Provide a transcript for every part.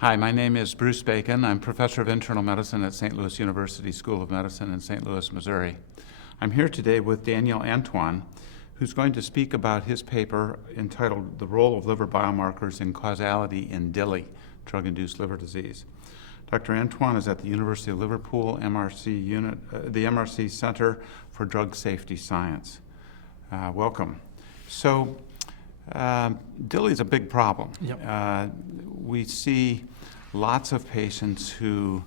Hi, my name is Bruce Bacon. I'm professor of internal medicine at St. Louis University School of Medicine in St. Louis, Missouri. I'm here today with Daniel Antoine, who's going to speak about his paper entitled The Role of Liver Biomarkers in Causality in DILI, Drug-Induced Liver Disease. Dr. Antoine is at the University of Liverpool the MRC Center for Drug Safety Science. Welcome. So, DILI is a big problem. Yep. We see lots of patients who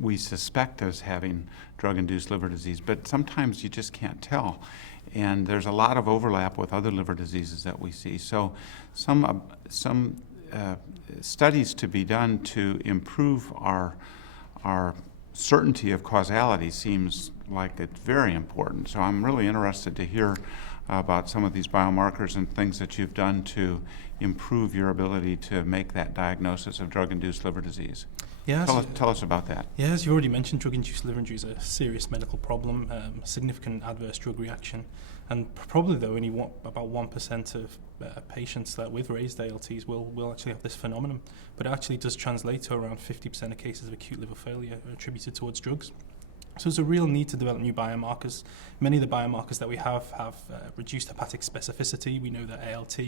we suspect as having drug-induced liver disease, but sometimes you just can't tell. And there's a lot of overlap with other liver diseases that we see. So some studies to be done to improve our certainty of causality seems like it's very important. So I'm really interested to hear about some of these biomarkers and things that you've done to improve your ability to make that diagnosis of drug-induced liver disease. Yes. Tell us about that. Yeah, as you already mentioned, drug-induced liver injury is a serious medical problem, significant adverse drug reaction, and probably though only about 1% of patients that with raised ALTs will actually have this phenomenon, but it actually does translate to around 50% of cases of acute liver failure attributed towards drugs. So there's a real need to develop new biomarkers. Many of the biomarkers that we have reduced hepatic specificity. We know that ALT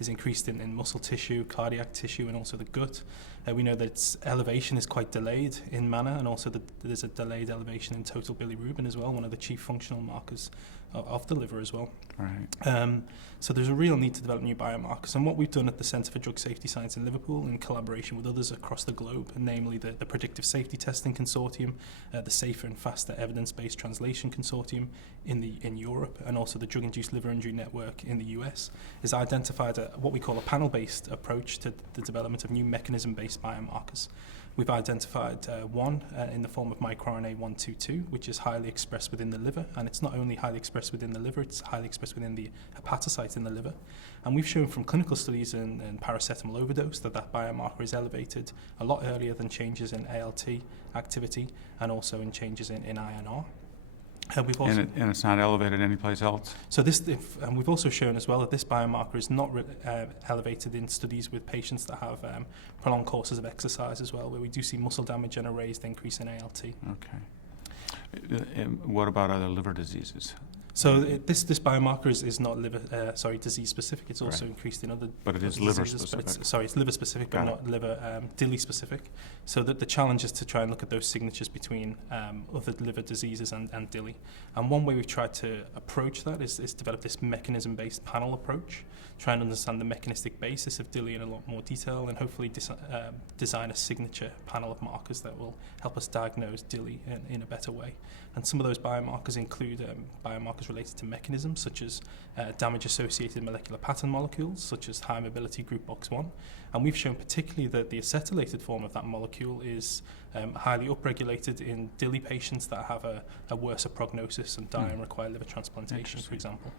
is increased in muscle tissue, cardiac tissue, and also the gut. We know that its elevation is quite delayed in manner, and also that there's a delayed elevation in total bilirubin as well, one of the chief functional markers of the liver as well. Right. So there's a real need to develop new biomarkers. And what we've done at the Centre for Drug Safety Science in Liverpool, in collaboration with others across the globe, namely the Predictive Safety Testing Consortium, the Safer and Faster Evidence-Based Translation Consortium in Europe, and also the Drug-Induced Liver Injury Network in the US, is identified what we call a panel-based approach to the development of new mechanism-based biomarkers. We've identified one in the form of microRNA 122, which is highly expressed within the liver, and it's not only highly expressed within the liver, it's highly expressed within the hepatocyte in the liver. And we've shown from clinical studies in paracetamol overdose that biomarker is elevated a lot earlier than changes in ALT activity and also in changes in INR. And it's not elevated anyplace else? So and we've also shown as well that this biomarker is not elevated in studies with patients that have prolonged courses of exercise as well, where we do see muscle damage and a raised increase in ALT. Okay. And what about other liver diseases? So this biomarker is not disease specific. It's also increased in other. But it is liver specific. It's liver specific, but not liver DILI specific. So the challenge is to try and look at those signatures between other liver diseases and DILI. And one way we've tried to approach that is develop this mechanism-based panel approach, try and understand the mechanistic basis of DILI in a lot more detail, and hopefully design a signature panel of markers that will help us diagnose DILI in a better way. And some of those biomarkers include biomarkers related to mechanisms such as damage-associated molecular pattern molecules, such as high mobility group box1. And we've shown particularly that the acetylated form of that molecule is highly upregulated in DILI patients that have a worse prognosis and die and require liver transplantation, for example.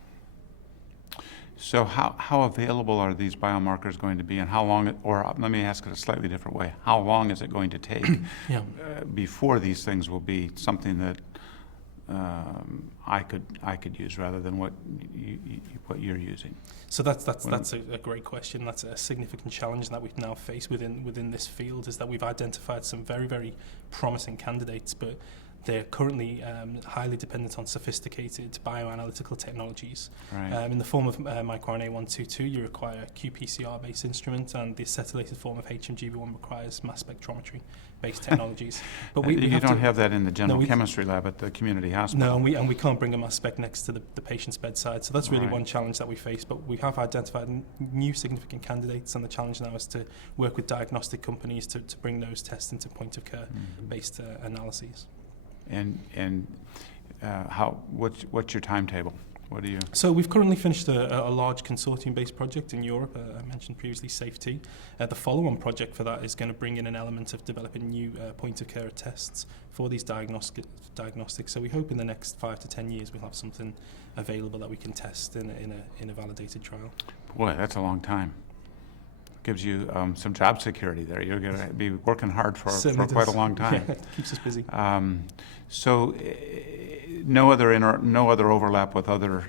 So how available are these biomarkers going to be, and how long, or let me ask it a slightly different way, how long is it going to take before these things will be something that I could use rather than what you're using? So that's a great question. That's a significant challenge that we've now faced within this field, is that we've identified some very, very promising candidates, but they're currently highly dependent on sophisticated bioanalytical technologies. Right. In the form of microRNA 122, you require a qPCR-based instrument, and the acetylated form of HMGB1 requires mass spectrometry-based technologies. But you don't have that in the general chemistry lab at the community hospital. No, and we can't bring a mass spec next to the patient's bedside. So that's really one challenge that we face. But we have identified new significant candidates, and the challenge now is to work with diagnostic companies to bring those tests into point-of-care-based analyses. And what's your timetable? What do you? So we've currently finished a large consortium-based project in Europe. I mentioned previously SAFET. The follow-on project for that is going to bring in an element of developing new point-of-care tests for these diagnostics. So we hope in the next 5 to 10 years we'll have something available that we can test in a validated trial. Boy, that's a long time. Gives you some job security there. You're going to be working hard for quite a long time. Yeah, it keeps us busy. So no other overlap with other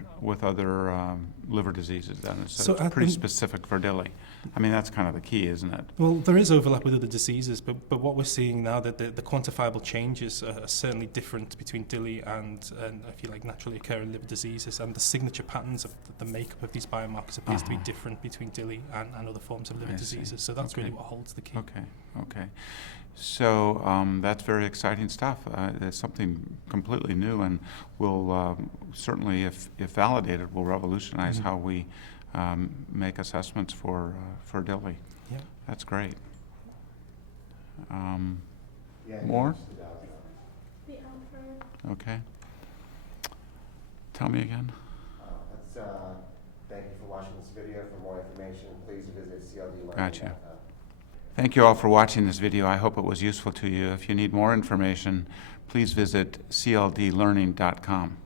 liver diseases. Then so it's pretty specific for DILI. I mean, that's kind of the key, isn't it? Well, there is overlap with other diseases, but what we're seeing now that the quantifiable changes are certainly different between DILI and if you like, naturally occurring liver diseases, and the signature patterns of the makeup of these biomarkers appears to be different between DILI and other forms of liver diseases. So that's really what holds the key. Okay. So that's very exciting stuff. It's something completely new, and will certainly, if validated, will revolutionize how we make assessments for DILI. Yeah. That's great. More? Okay. Tell me again. Thank you for watching this video. For more information, please visit CLD. Gotcha. Thank you all for watching this video. I hope it was useful to you. If you need more information, please visit cldlearning.com.